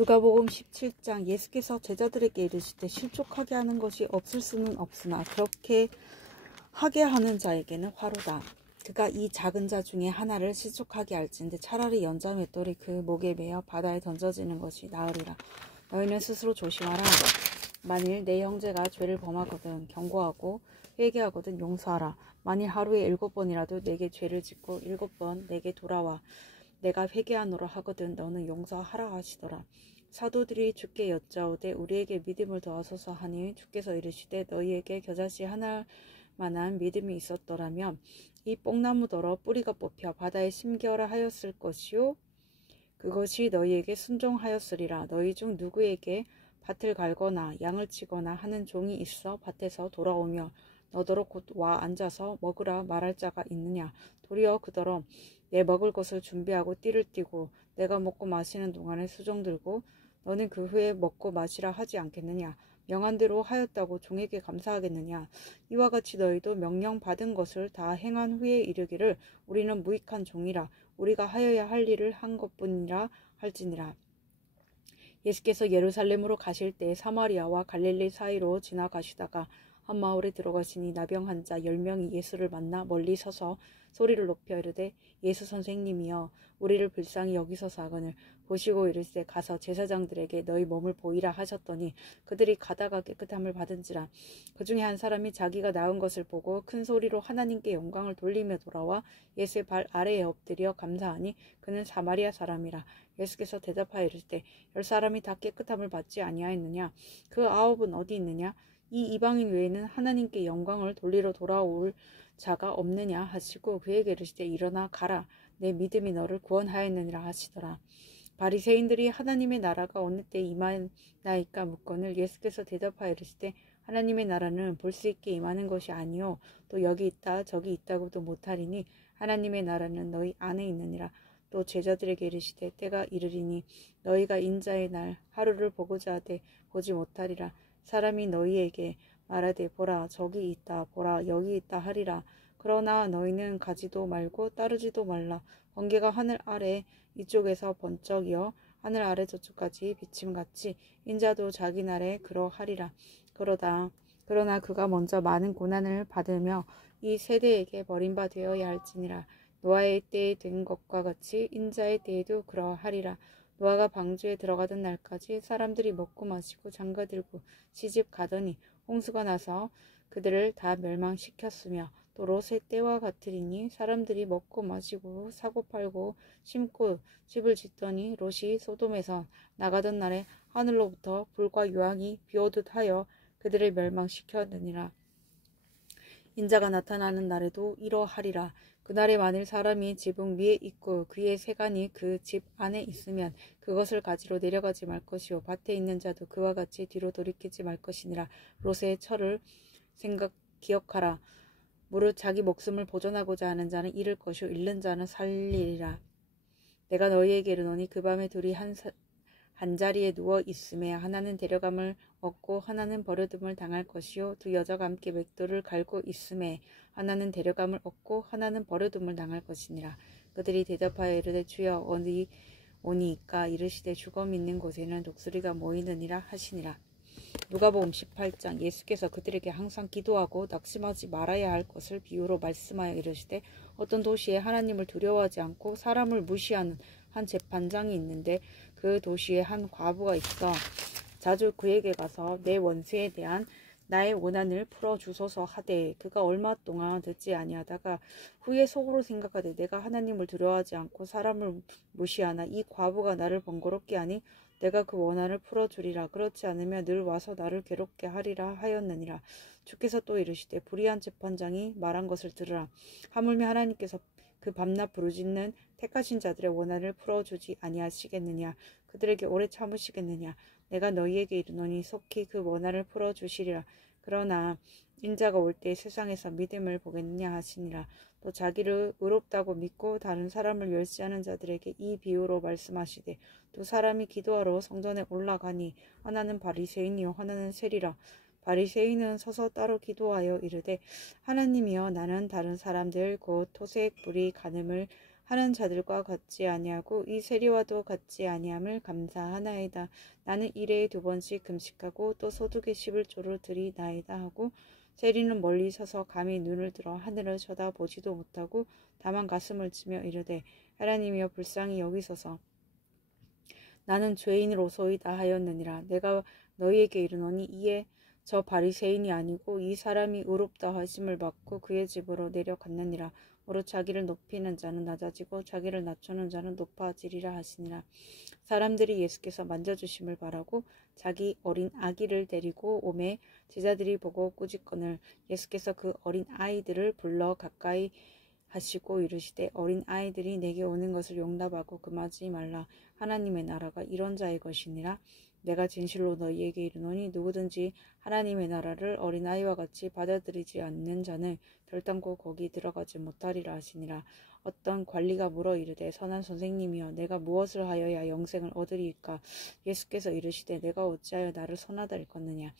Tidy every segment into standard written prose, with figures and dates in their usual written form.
누가복음 17장 예수께서 제자들에게 이르시되 실족하게 하는 것이 없을 수는 없으나 그렇게 하게 하는 자에게는 화로다. 그가 이 작은 자 중에 하나를 실족하게 할진대 차라리 연자 맷돌이 그 목에 매어 바다에 던져지는 것이 나으리라. 너희는 스스로 조심하라. 만일 내 형제가 죄를 범하거든 경고하고 회개하거든 용서하라. 만일 하루에 7번이라도 내게 죄를 짓고 7번 내게 돌아와 내가 회개하노라 하거든 너는 용서하라 하시더라. 사도들이 주께 여짜오되 우리에게 믿음을 더하소서 하니 주께서 이르시되 너희에게 겨자씨 하나만한 믿음이 있었더라면 이 뽕나무더러 뿌리가 뽑혀 바다에 심겨라 하였을 것이요 그것이 너희에게 순종하였으리라. 너희 중 누구에게 밭을 갈거나 양을 치거나 하는 종이 있어 밭에서 돌아오며 너더러 곧 와 앉아서 먹으라 말할 자가 있느냐. 도리어 그더러 내 먹을 것을 준비하고 띠를 띠고 내가 먹고 마시는 동안에 수종 들고 너는 그 후에 먹고 마시라 하지 않겠느냐. 명한 대로 하였다고 종에게 감사하겠느냐. 이와 같이 너희도 명령 받은 것을 다 행한 후에 이르기를 우리는 무익한 종이라 우리가 하여야 할 일을 한 것뿐이라 할지니라. 예수께서 예루살렘으로 가실 때 사마리아와 갈릴리 사이로 지나가시다가 한 마을에 들어가시니 나병 환자 10명이 예수를 만나 멀리 서서 소리를 높여 이르되 예수 선생님이여 우리를 불쌍히 여기소서 하거늘 보시고 이르시되 가서 제사장들에게 너희 몸을 보이라 하셨더니 그들이 가다가 깨끗함을 받은지라. 그 중에 한 사람이 자기가 나은 것을 보고 큰 소리로 하나님께 영광을 돌리며 돌아와 예수의 발 아래에 엎드려 감사하니 그는 사마리아 사람이라. 예수께서 대답하여 이르시되 10사람이 다 깨끗함을 받지 아니하였느냐. 그 9은 어디 있느냐. 이 이방인 외에는 하나님께 영광을 돌리러 돌아올 자가 없느냐 하시고 그에게 이르시되 일어나 가라 내 믿음이 너를 구원하였느니라 하시더라. 바리새인들이 하나님의 나라가 어느 때 임하나이까 묻거늘 예수께서 대답하여 이르시되 하나님의 나라는 볼 수 있게 임하는 것이 아니요 또 여기 있다 저기 있다고도 못하리니 하나님의 나라는 너희 안에 있느니라. 또 제자들에게 이르시되 때가 이르리니 너희가 인자의 날 하루를 보고자 하되 보지 못하리라. 사람이 너희에게 말하되 보라 저기 있다 보라 여기 있다 하리라. 그러나 너희는 가지도 말고 따르지도 말라. 번개가 하늘 아래 이쪽에서 번쩍이어 하늘 아래 저쪽까지 비침같이 인자도 자기 날에 그러하리라. 그러나 그가 먼저 많은 고난을 받으며 이 세대에게 버림받아야 할지니라. 노아의 때에 된 것과 같이 인자의 때에도 그러하리라. 노아가 방주에 들어가던 날까지 사람들이 먹고 마시고 장가들고 시집 가더니 홍수가 나서 그들을 다 멸망시켰으며 또 롯의 때와 같으리니 사람들이 먹고 마시고 사고 팔고 심고 집을 짓더니 롯이 소돔에서 나가던 날에 하늘로부터 불과 유황이 비오듯 하여 그들을 멸망시켰느니라. 인자가 나타나는 날에도 이러하리라. 그날에 만일 사람이 지붕 위에 있고 그의 세간이 그 집 안에 있으면 그것을 가지러 내려가지 말 것이요 밭에 있는 자도 그와 같이 뒤로 돌이키지 말 것이니라. 롯의 철을 기억하라. 무릇 자기 목숨을 보존하고자 하는 자는 잃을 것이요 잃는 자는 살리리라. 내가 너희에게 이르노니 그 밤에 둘이 한 자리에 누워 있음에 하나는 데려감을 얻고 하나는 버려둠을 당할 것이요 두 여자가 함께 맷돌을 갈고 있음에 하나는 데려감을 얻고 하나는 버려둠을 당할 것이니라. 그들이 대답하여 이르되 주여 어디 오니이까. 이르시되 주검 있는 곳에는 독수리가 모이느니라 하시니라. 누가복음 18장 예수께서 그들에게 항상 기도하고 낙심하지 말아야 할 것을 비유로 말씀하여 이르시되 어떤 도시에 하나님을 두려워하지 않고 사람을 무시하는 한 재판장이 있는데 그 도시에 한 과부가 있어 자주 그에게 가서 내 원수에 대한 나의 원한을 풀어주소서 하되 그가 얼마 동안 듣지 아니하다가 후에 속으로 생각하되 내가 하나님을 두려워하지 않고 사람을 무시하나 이 과부가 나를 번거롭게 하니 내가 그 원한을 풀어주리라. 그렇지 않으면 늘 와서 나를 괴롭게 하리라 하였느니라. 주께서 또 이르시되 불의한 재판장이 말한 것을 들으라. 하물며 하나님께서 그 밤낮 부르짖는 택하신 자들의 원한을 풀어주지 아니하시겠느냐. 그들에게 오래 참으시겠느냐. 내가 너희에게 이르노니 속히 그 원한을 풀어주시리라. 그러나 인자가 올 때 세상에서 믿음을 보겠느냐 하시니라. 또 자기를 의롭다고 믿고 다른 사람을 멸시하는 자들에게 이 비유로 말씀하시되 두 사람이 기도하러 성전에 올라가니 하나는 바리새인이요 하나는 세리라. 바리새인은 서서 따로 기도하여 이르되 하나님이여 나는 다른 사람들 곧 토색 불의 간음을 하는 자들과 같지 아니하고 이 세리와도 같지 아니함을 감사하나이다. 나는 일회에 2번씩 금식하고 또 소득의 11조를 드리나이다 하고 세리는 멀리 서서 감히 눈을 들어 하늘을 쳐다보지도 못하고 다만 가슴을 치며 이르되 하나님이여 불쌍히 여기소서. 나는 죄인으로소이다 하였느니라. 내가 너희에게 이르노니 이에 저 바리새인이 아니고 이 사람이 의롭다 하심을 받고 그의 집으로 내려갔느니라. 오로 자기를 높이는 자는 낮아지고 자기를 낮추는 자는 높아지리라 하시니라. 사람들이 예수께서 만져주심을 바라고 자기 어린 아기를 데리고 오매 제자들이 보고 꾸짖거늘 예수께서 그 어린 아이들을 불러 가까이 하시고 이르시되 어린 아이들이 내게 오는 것을 용납하고 금하지 말라. 하나님의 나라가 이런 자의 것이니라. 내가 진실로 너희에게 이르노니 누구든지 하나님의 나라를 어린아이와 같이 받아들이지 않는 자는 결단코 거기 들어가지 못하리라 하시니라. 어떤 관리가 물어 이르되 선한 선생님이여 내가 무엇을 하여야 영생을 얻으리이까. 예수께서 이르시되 내가 어찌하여 나를 선하다 일컫느냐.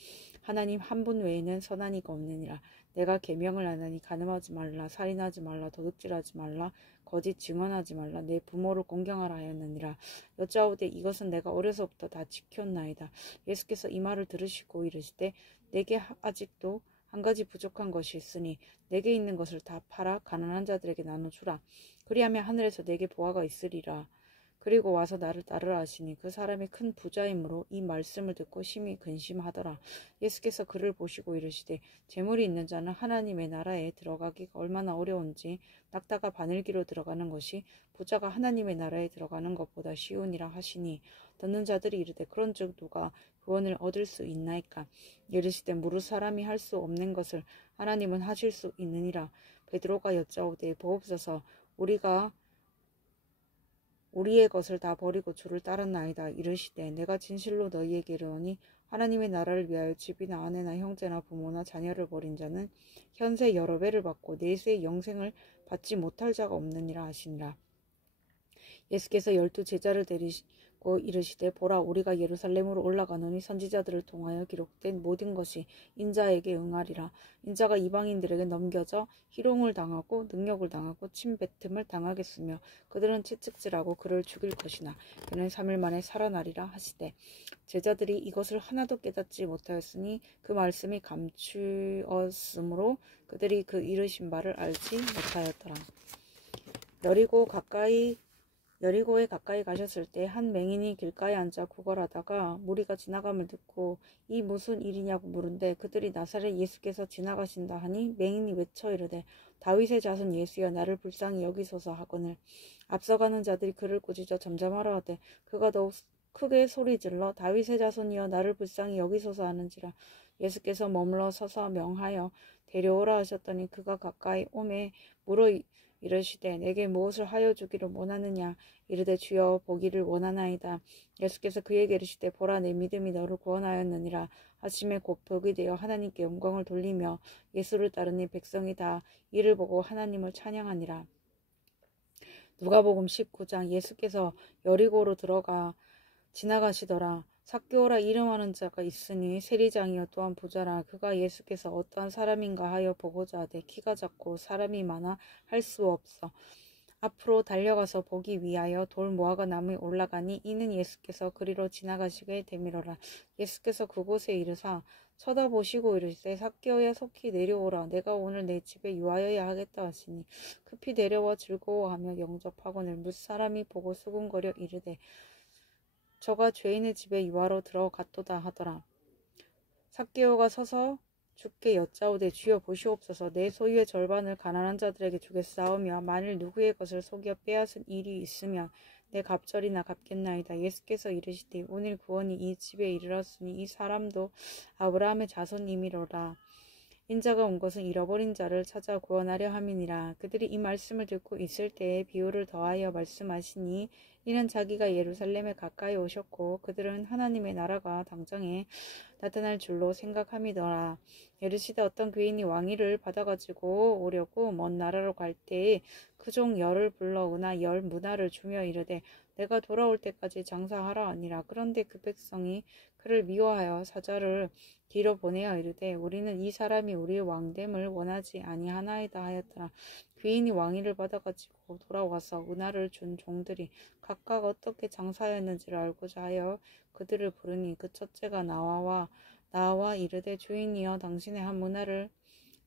하나님 한 분 외에는 선한 이가 없느니라. 내가 계명을 안 하니 간음하지 말라, 살인하지 말라, 도둑질하지 말라, 거짓 증언하지 말라, 내 부모를 공경하라 하였느니라. 여짜오되 이것은 내가 어려서부터 다 지켰나이다. 예수께서 이 말을 들으시고 이르시되 내게 아직도 한 가지 부족한 것이 있으니 내게 있는 것을 다 팔아 가난한 자들에게 나눠주라. 그리하면 하늘에서 내게 보화가 있으리라. 그리고 와서 나를 따르라 하시니 그 사람이 큰 부자이므로 이 말씀을 듣고 심히 근심하더라. 예수께서 그를 보시고 이르시되 재물이 있는 자는 하나님의 나라에 들어가기가 얼마나 어려운지 낙타가 바늘기로 들어가는 것이 부자가 하나님의 나라에 들어가는 것보다 쉬우니라 하시니 듣는 자들이 이르되 그런즉 누가 구원을 얻을 수 있나이까. 이르시되 무릇 사람이 할 수 없는 것을 하나님은 하실 수 있느니라. 베드로가 여짜오되 보옵소서 우리가 우리의 것을 다 버리고 주를 따랐나이다. 이르시되 내가 진실로 너희에게 이르노니 하나님의 나라를 위하여 집이나 아내나 형제나 부모나 자녀를 버린 자는 현세 여러 배를 받고 내세의 영생을 받지 못할 자가 없느니라 하시니라. 예수께서 12 제자를 데리고 이르시되 보라 우리가 예루살렘으로 올라가노니 선지자들을 통하여 기록된 모든 것이 인자에게 응하리라. 인자가 이방인들에게 넘겨져 희롱을 당하고 능욕을 당하고 침뱉음을 당하겠으며 그들은 채찍질하고 그를 죽일 것이나 그는 3일 만에 살아나리라 하시되 제자들이 이것을 하나도 깨닫지 못하였으니 그 말씀이 감추었으므로 그들이 그 이르신 바를 알지 못하였더라. 여리고에 가까이 가셨을 때 한 맹인이 길가에 앉아 구걸하다가 무리가 지나감을 듣고 이 무슨 일이냐고 물은데 그들이 나사렛 예수께서 지나가신다 하니 맹인이 외쳐 이르되 다윗의 자손 예수여 나를 불쌍히 여기소서 하거늘 앞서가는 자들이 그를 꾸짖어 잠잠하라 하되 그가 더욱 크게 소리질러 다윗의 자손이여 나를 불쌍히 여기소서 하는지라. 예수께서 머물러 서서 명하여 데려오라 하셨더니 그가 가까이 오매 물어 이르시되 내게 무엇을 하여 주기를 원하느냐. 이르되 주여 보기를 원하나이다. 예수께서 그에게 이르시되 보라 내 믿음이 너를 구원하였느니라 하심에 곧 복이 되어 하나님께 영광을 돌리며 예수를 따르니 백성이 다 이를 보고 하나님을 찬양하니라. 누가복음 19장. 예수께서 여리고로 들어가 지나가시더라. 삭개오라 이름하는 자가 있으니 세리장이요 또한 부자라. 그가 예수께서 어떠한 사람인가 하여 보고자 하되 키가 작고 사람이 많아 할 수 없어 앞으로 달려가서 보기 위하여 돌 모아가 나무에 올라가니 이는 예수께서 그리로 지나가시게 되밀어라. 예수께서 그곳에 이르사 쳐다보시고 이르시되 삭개오야 속히 내려오라. 내가 오늘 내 집에 유하여야 하겠다 하시니 급히 내려와 즐거워하며 영접하거늘 무사람이 보고 수군거려 이르되 저가 죄인의 집에 유하러 들어갔도다 하더라. 삭개오가 서서 주께 여짜오되 주여 보시옵소서 내 소유의 절반을 가난한 자들에게 주겠사오며 만일 누구의 것을 속여 빼앗은 일이 있으면 내 갑절이나 갚겠나이다. 예수께서 이르시되 오늘 구원이 이 집에 이르렀으니 이 사람도 아브라함의 자손이미로라. 인자가 온 것은 잃어버린 자를 찾아 구원하려 함이니라. 그들이 이 말씀을 듣고 있을 때에 비유를 더하여 말씀하시니 이는 자기가 예루살렘에 가까이 오셨고 그들은 하나님의 나라가 당장에 나타날 줄로 생각함이더라. 이르시되 어떤 귀인이 왕위를 받아가지고 오려고 먼 나라로 갈 때에 그 종 열을 불러오나 열 문화를 주며 이르되 내가 돌아올 때까지 장사하라 하니라. 그런데 그 백성이 그를 미워하여 사자를 뒤로 보내어 이르되 우리는 이 사람이 우리의 왕됨을 원하지 아니하나이다 하였더라. 귀인이 왕위를 받아가지고 돌아와서 은하를 준 종들이 각각 어떻게 장사하였는지를 알고자 하여 그들을 부르니 그 첫째가 나와 이르되 주인이여 당신의 한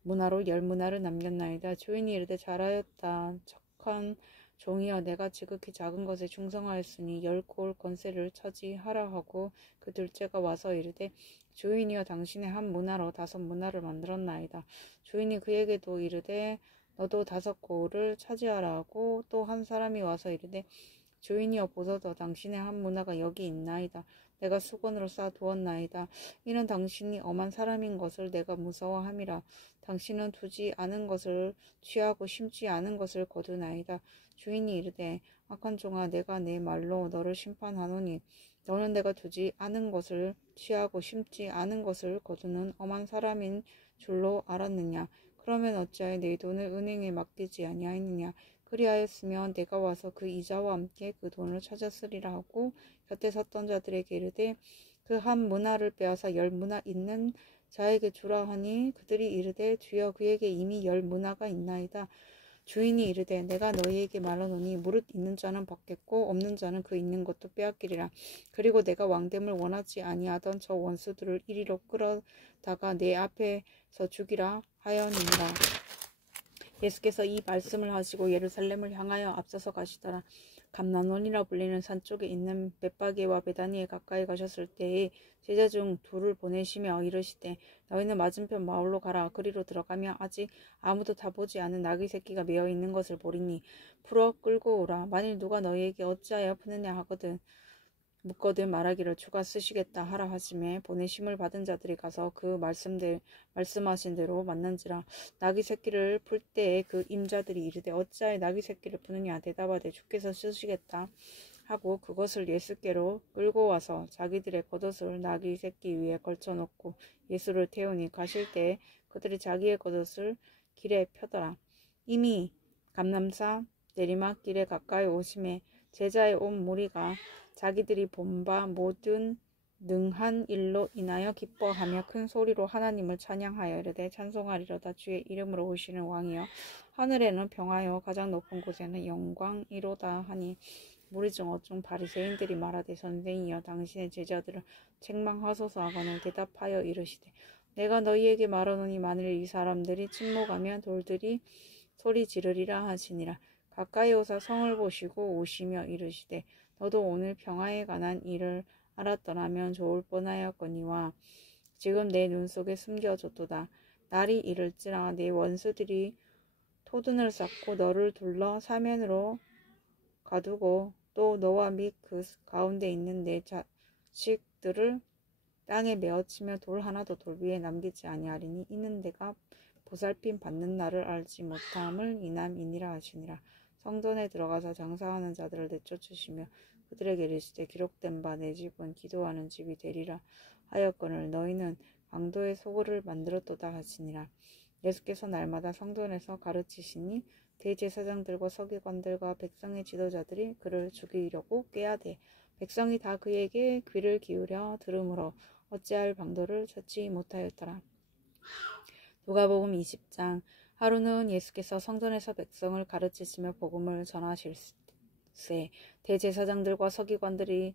문화로 10문화를 남겼나이다. 주인이 이르되 잘하였다. 착한 종이여 내가 지극히 작은 것에 충성하였으니 10골 권세를 차지하라 하고 그 둘째가 와서 이르되 주인이여 당신의 한 문화로 5문화를 만들었나이다. 주인이 그에게도 이르되 너도 5골을 차지하라 하고 또 한 사람이 와서 이르되 주인이여 보소서 당신의 한 문화가 여기 있나이다. 내가 수건으로 쌓아 두었나이다. 이는 당신이 엄한 사람인 것을 내가 무서워함이라. 당신은 두지 않은 것을 취하고 심지 않은 것을 거두나이다. 주인이 이르되 악한 종아 내가 내 말로 너를 심판하노니 너는 내가 두지 않은 것을 취하고 심지 않은 것을 거두는 엄한 사람인 줄로 알았느냐. 그러면 어찌하여 내 돈을 은행에 맡기지 아니하였느냐. 그리하였으면 내가 와서 그 이자와 함께 그 돈을 찾았으리라 하고 곁에 섰던 자들에게 이르되 그 한 문화를 빼앗아 10문화 있는 자에게 주라 하니 그들이 이르되 주여 그에게 이미 10문화가 있나이다. 주인이 이르되 내가 너희에게 말하노니 무릇 있는 자는 받겠고 없는 자는 그 있는 것도 빼앗기리라. 그리고 내가 왕됨을 원하지 아니하던 저 원수들을 이리로 끌어다가 내 앞에서 죽이라 하였느니라. 예수께서 이 말씀을 하시고 예루살렘을 향하여 앞서서 가시더라. 감난원이라 불리는 산 쪽에 있는 벳바게와 베다니에 가까이 가셨을 때에 제자 중 2를 보내시며 이르시되 너희는 맞은편 마을로 가라. 그리로 들어가며 아직 아무도 타보지 않은 나귀 새끼가 메어 있는 것을 보리니 풀어 끌고 오라. 만일 누가 너희에게 어찌하여 푸느냐 하거든 묻거든 말하기를 주가 쓰시겠다 하라 하심에 보내심을 받은 자들이 가서 그 말씀하신 대로 만난지라. 나귀 새끼를 풀 때에 그 임자들이 이르되 어찌하여 나귀 새끼를 푸느냐. 대답하되 주께서 쓰시겠다 하고 그것을 예수께로 끌고 와서 자기들의 겉옷을 나귀 새끼 위에 걸쳐놓고 예수를 태우니 가실 때에 그들이 자기의 겉옷을 길에 펴더라. 이미 감람산 내리막길에 가까이 오심에 제자의 온 무리가 자기들이 본 바 모든 능한 일로 인하여 기뻐하며 큰 소리로 하나님을 찬양하여 이르되 찬송하리로다. 주의 이름으로 오시는 왕이여 하늘에는 평화여 가장 높은 곳에는 영광이로다 하니 무리 중 어중 바리새인들이 말하되 선생이여 당신의 제자들을 책망하소서 하거늘 대답하여 이르시되 내가 너희에게 말하노니 만일 이 사람들이 침묵하면 돌들이 소리 지르리라 하시니라. 가까이 오사 성을 보시고 오시며 이르시되 너도 오늘 평화에 관한 일을 알았더라면 좋을 뻔하였거니와 지금 내 눈 속에 숨겨졌도다. 날이 이를지라 내 원수들이 토둔을 쌓고 너를 둘러 사면으로 가두고 또 너와 및 그 가운데 있는 내 자식들을 땅에 메어치며 돌 하나도 돌 위에 남기지 아니하리니 이는 내가 보살핌 받는 날을 알지 못함을 인함이니라 하시니라. 성전에 들어가서 장사하는 자들을 내쫓으시며 그들에게 이르시되 기록된 바 내 집은 기도하는 집이 되리라 하였거늘 너희는 강도의 소굴을 만들었도다 하시니라. 예수께서 날마다 성전에서 가르치시니 대제사장들과 서기관들과 백성의 지도자들이 그를 죽이려고 꾀하되 백성이 다 그에게 귀를 기울여 들으므로 어찌할 방도를 찾지 못하였더라. 누가복음 20장. 하루는 예수께서 성전에서 백성을 가르치시며 복음을 전하실세 대제사장들과 서기관들이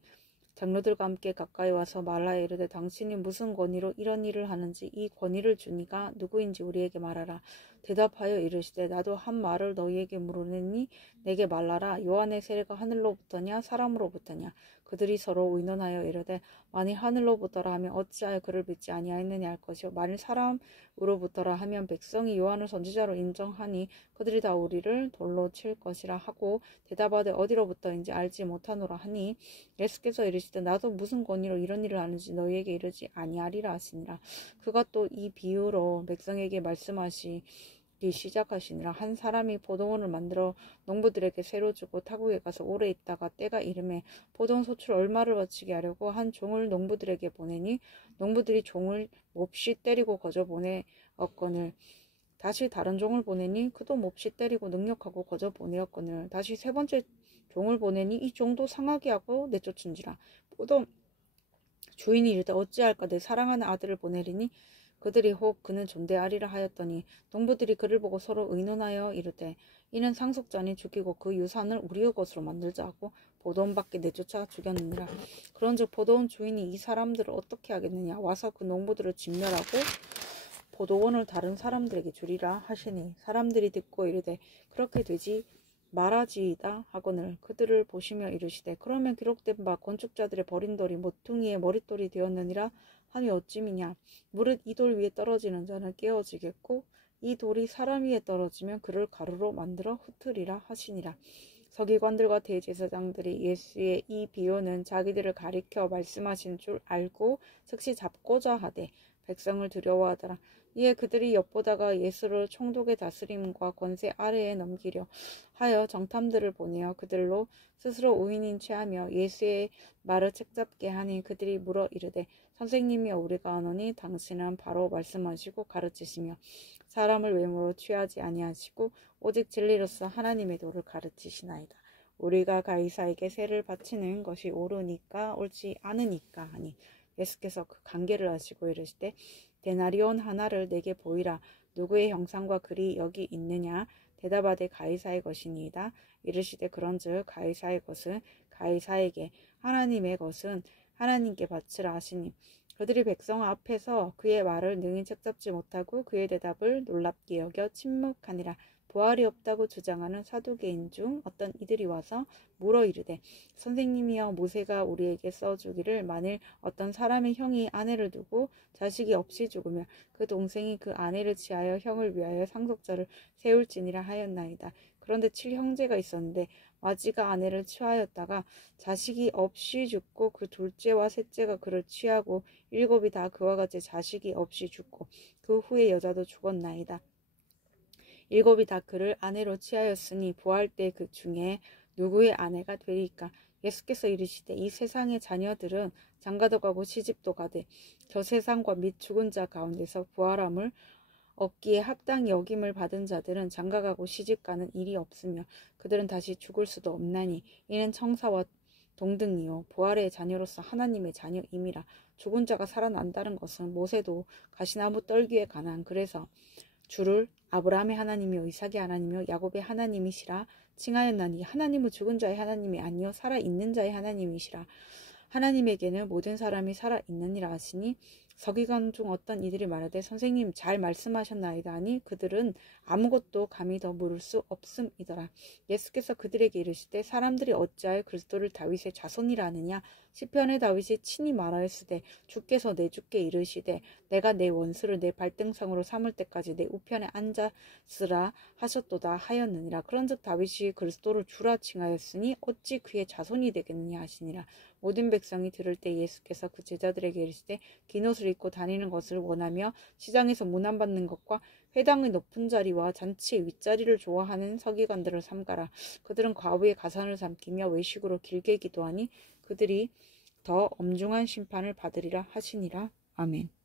장로들과 함께 가까이 와서 말하여 이르되 당신이 무슨 권위로 이런 일을 하는지 이 권위를 준 이가 누구인지 우리에게 말하라. 대답하여 이르시되 나도 한 말을 너희에게 물으니 내게 말하라. 요한의 세례가 하늘로부터냐 사람으로부터냐. 그들이 서로 의논하여 이르되 만일 하늘로부터라 하면 어찌하여 그를 믿지 아니하였느냐 할 것이요 만일 사람으로부터라 하면 백성이 요한을 선지자로 인정하니 그들이 다 우리를 돌로 칠 것이라 하고 대답하되 어디로부터인지 알지 못하노라 하니 예수께서 이르시되 나도 무슨 권위로 이런 일을 하는지 너희에게 이르지 아니하리라 하시니라. 그가 또 이 비유로 백성에게 말씀하시기 시작하시니라. 한 사람이 포도원을 만들어 농부들에게 새로 주고 타국에 가서 오래 있다가 때가 이름에 포도원 소출 얼마를 바치게 하려고 한 종을 농부들에게 보내니 농부들이 종을 몹시 때리고 거저 보내었거늘 다시 다른 종을 보내니 그도 몹시 때리고 능력하고 거저 보내었거늘 다시 세 번째 종을 보내니 이 종도 상하게 하고 내쫓은지라. 포도 주인이 이르되 어찌할까 내 사랑하는 아들을 보내리니 그들이 혹 그는 존대하리라 하였더니 농부들이 그를 보고 서로 의논하여 이르되 이는 상속자니 죽이고 그 유산을 우리의 것으로 만들자 하고 포도원 밖에 내쫓아 죽였느니라. 그런즉 포도원 주인이 이 사람들을 어떻게 하겠느냐, 와서 그 농부들을 진멸하고 포도원을 다른 사람들에게 주리라 하시니 사람들이 듣고 이르되 그렇게 되지 말하지이다 하거늘 그들을 보시며 이르시되 그러면 기록된 바 건축자들의 버린 돌이 모퉁이의 머릿돌이 되었느니라 하니 어찌미냐. 무릇 이 돌 위에 떨어지는 자는 깨어지겠고 이 돌이 사람 위에 떨어지면 그를 가루로 만들어 흩으리라 하시니라. 서기관들과 대제사장들이 예수의 이 비유는 자기들을 가리켜 말씀하신 줄 알고 즉시 잡고자 하되 백성을 두려워하더라. 이에 그들이 엿보다가 예수를 총독의 다스림과 권세 아래에 넘기려 하여 정탐들을 보내어 그들로 스스로 우인인 체하며 예수의 말을 책잡게 하니 그들이 물어 이르되 선생님이여 우리가 아노니 당신은 바로 말씀하시고 가르치시며 사람을 외모로 취하지 아니하시고 오직 진리로서 하나님의 도를 가르치시나이다. 우리가 가이사에게 세를 바치는 것이 옳으니까 옳지 않으니까 하니 예수께서 그 관계를 하시고 이르시되 데나리온 하나를 내게 보이라. 누구의 형상과 글이 여기 있느냐. 대답하되 가이사의 것이니이다. 이르시되 그런즉 가이사의 것은 가이사에게 하나님의 것은 하나님께 바치라 하시니 그들이 백성 앞에서 그의 말을 능히 책잡지 못하고 그의 대답을 놀랍게 여겨 침묵하니라. 부활이 없다고 주장하는 사두개인 중 어떤 이들이 와서 물어 이르되 선생님이여 모세가 우리에게 써주기를 만일 어떤 사람의 형이 아내를 두고 자식이 없이 죽으면 그 동생이 그 아내를 취하여 형을 위하여 상속자를 세울지니라 하였나이다. 그런데 7형제가 있었는데 마지가 아내를 취하였다가 자식이 없이 죽고 그 둘째와 셋째가 그를 취하고 7이 다 그와 같이 자식이 없이 죽고 그 후에 여자도 죽었나이다. 7이 다 그를 아내로 취하였으니 부활 때 그 중에 누구의 아내가 되리까. 예수께서 이르시되 이 세상의 자녀들은 장가도 가고 시집도 가되 저 세상과 및 죽은 자 가운데서 부활함을 얻기에 합당히 여김을 받은 자들은 장가가고 시집가는 일이 없으며 그들은 다시 죽을 수도 없나니 이는 청사와 동등이요 부활의 자녀로서 하나님의 자녀임이라. 죽은 자가 살아난다는 것은 모세도 가시나무 떨기에 관한 그래서 주를 아브라함의 하나님이요 이삭의 하나님이요 야곱의 하나님이시라 칭하였나니 하나님은 죽은 자의 하나님이 아니요 살아있는 자의 하나님이시라. 하나님에게는 모든 사람이 살아있느니라 하시니 서기관 중 어떤 이들이 말하되 선생님 잘 말씀하셨나이다 하니 그들은 아무것도 감히 더 물을 수 없음이더라. 예수께서 그들에게 이르시되 사람들이 어찌하여 그리스도를 다윗의 자손이라 하느냐. 시편의 다윗이 친히 말하였으되 주께서 내 주께 이르시되 내가 내 원수를 내 발등상으로 삼을 때까지 내 우편에 앉았으라 하셨도다 하였느니라. 그런즉 다윗이 그리스도를 주라 칭하였으니 어찌 그의 자손이 되겠느냐 하시니라. 모든 백성이 들을 때 예수께서 그 제자들에게 이르시되 긴 옷을 입고 다니는 것을 원하며 시장에서 문안받는 것과 회당의 높은 자리와 잔치의 윗자리를 좋아하는 서기관들을 삼가라. 그들은 과부의 가산을 삼키며 외식으로 길게 기도하니 그들이 더 엄중한 심판을 받으리라 하시니라. 아멘.